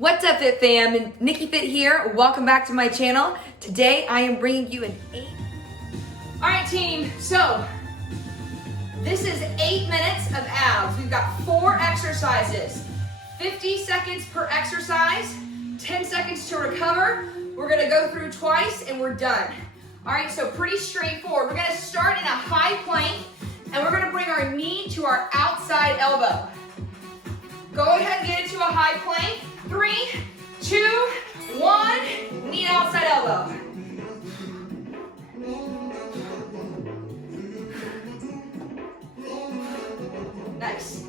What's up, Fit Fam? Nikkifit here. Welcome back to my channel. Today I am bringing you an 8. All right, team. So this is 8 minutes of abs. We've got 4 exercises, 50 seconds per exercise, 10 seconds to recover. We're gonna go through twice and we're done. All right, so pretty straightforward. We're gonna start in a high plank and we're gonna bring our knee to our outside elbow. Go ahead and get into a high plank. 3, 2, 1, knee to outside elbow. Nice.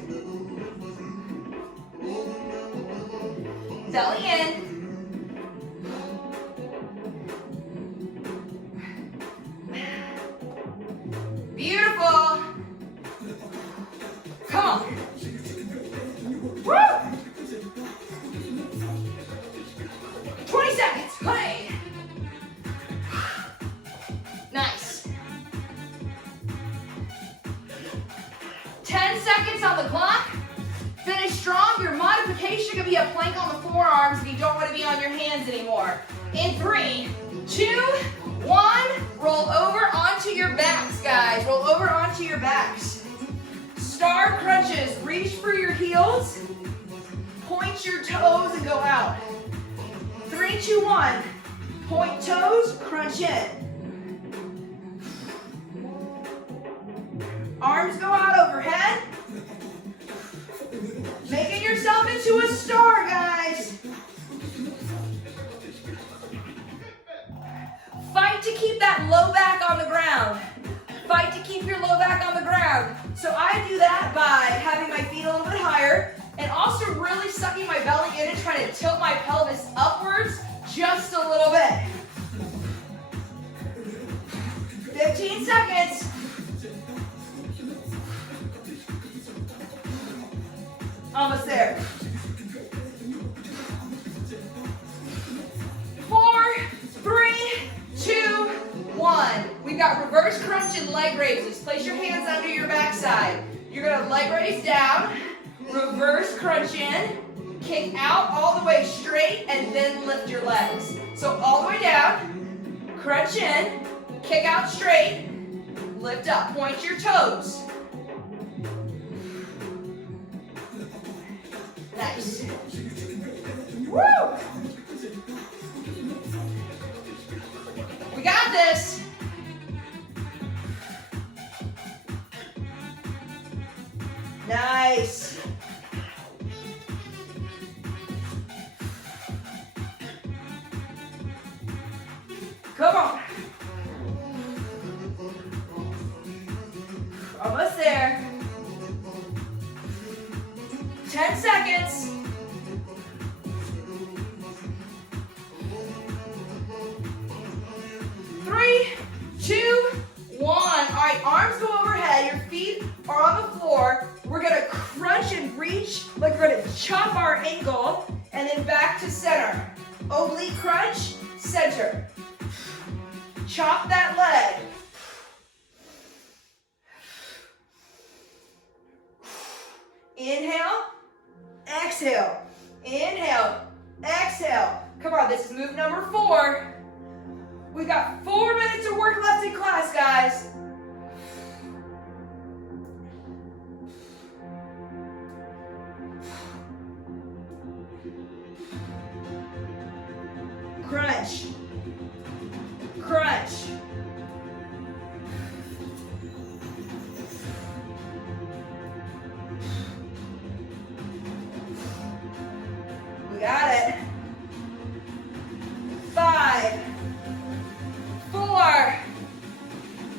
Belly in. Beautiful. Come on. Woo! 20 seconds. Hey. Nice. 10 seconds on the clock. Finish strong. Your modification could be a plank on the forearms if you don't want to be on your hands anymore. In 3, 2, 1, roll over onto your backs, guys. Roll over onto your backs. Star crunches. Reach for your heels. Point your toes and go out. 3, 2, 1. Point toes, crunch in. Arms go out overhead. Making yourself into a star, guys. Fight to keep that low back on the ground. Fight to keep your low back on the ground. So I do that by having my feet a little bit higher and also really sucking my belly in and trying to tilt my pelvis upwards just a little bit. 15 seconds. Almost there. 4, 3, 2, 1. We've got reverse crunch and leg raises. Place your hands under your backside. You're gonna leg raise down, reverse crunch in, kick out all the way straight, and then lift your legs. So all the way down, crunch in, kick out straight, lift up, point your toes. Nice. Woo! We got this. Nice. Come on. Almost there. 10 seconds. 3, 2, 1. All right, arms go overhead. Your feet are on the floor. We're gonna crunch and reach like we're gonna chop our ankle and then back to center. Oblique crunch, center. Chop that leg. Inhale, exhale. Inhale, exhale. Come on, this is move number 4. We've got 4 minutes of work left in class, guys. Crunch. Crunch. We got it. 5, 4,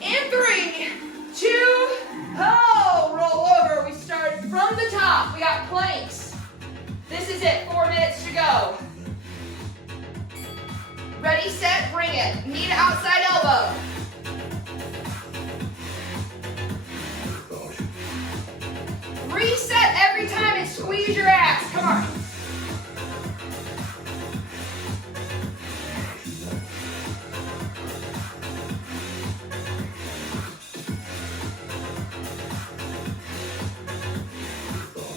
and 3, 2, roll over. We started from the top. We got planks. This is it, 4 minutes to go. Ready, set, bring it. Knee to outside elbow. Reset every time and squeeze your ass. Come on.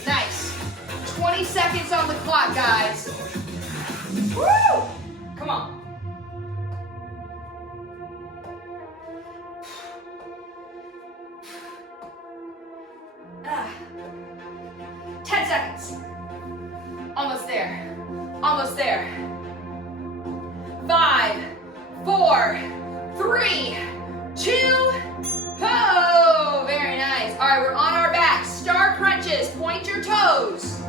Nice. 20 seconds on the clock, guys. Woo! Come on. Ah. 10 seconds. Almost there. Almost there. 5, 4, 3, 2. Oh, very nice. All right, we're on our back. Star crunches. Point your toes.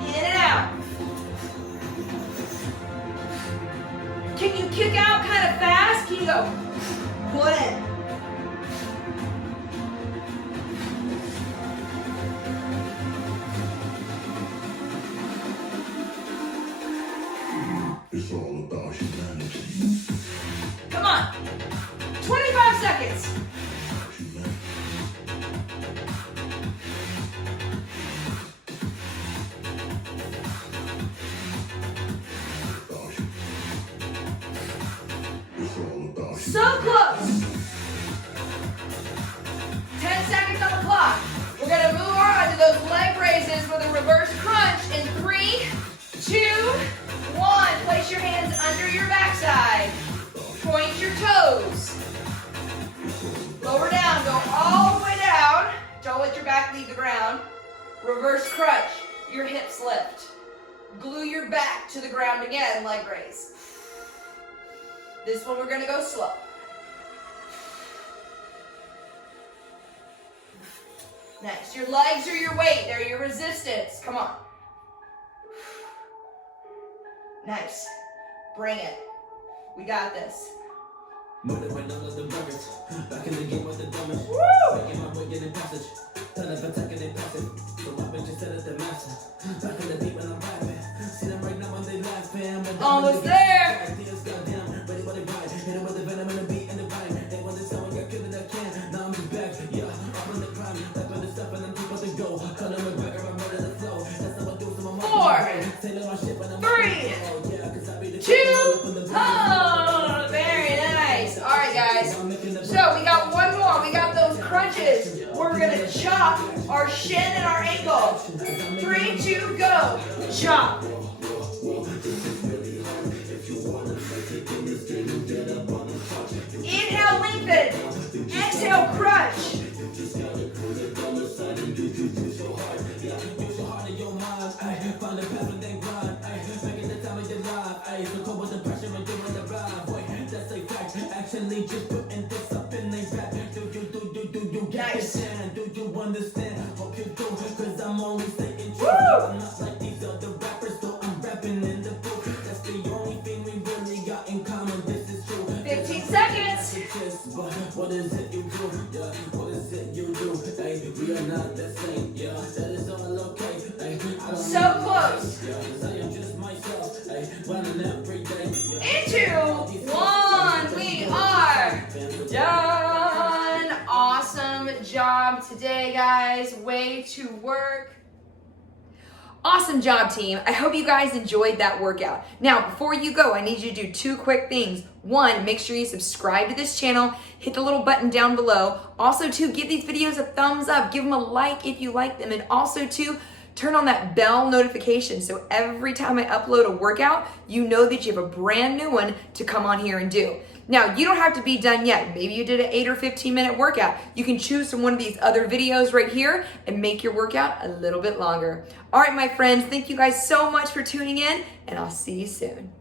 In and out. Can you kick out kind of fast? Can you go? Pull it in. It's all about humanity. Come on. 25 seconds. So close. 10 seconds on the clock. We're going to move on to those leg raises with a reverse crunch in 3, 2, 1. Place your hands under your backside. Point your toes. Lower down. Go all the way down. Don't let your back leave the ground. Reverse crunch. Your hips lift. Glue your back to the ground again. Leg raise. This one we're going to go slow. Nice. Your legs are your weight. They're your resistance. Come on. Nice. Bring it. We got this. Woo! Almost there. Four, 3, 2, oh, very nice. All right, guys. So we got one more. We got those crunches. We're gonna chop our shin and our ankle. 3, 2, go. Chop. Inhale, lengthen. Exhale, crunch. Nice. Woo! 15 seconds. What is it you do? Yeah, what is it you do? Hey, we are not the same. Yeah, that is all okay. So close. I am just myself. Running every day. Into 1. We are done. Awesome job today, guys. Way to work. Awesome job, team. I hope you guys enjoyed that workout. Now, before you go, I need you to do 2 quick things. 1, make sure you subscribe to this channel. Hit the little button down below. Also, 2, give these videos a thumbs up. Give them a like if you like them. And also, 2, turn on that bell notification so every time I upload a workout, you know that you have a brand new one to come on here and do. Now, you don't have to be done yet. Maybe you did an 8 or 15 minute workout. You can choose from one of these other videos right here and make your workout a little bit longer. All right, my friends, thank you guys so much for tuning in, and I'll see you soon.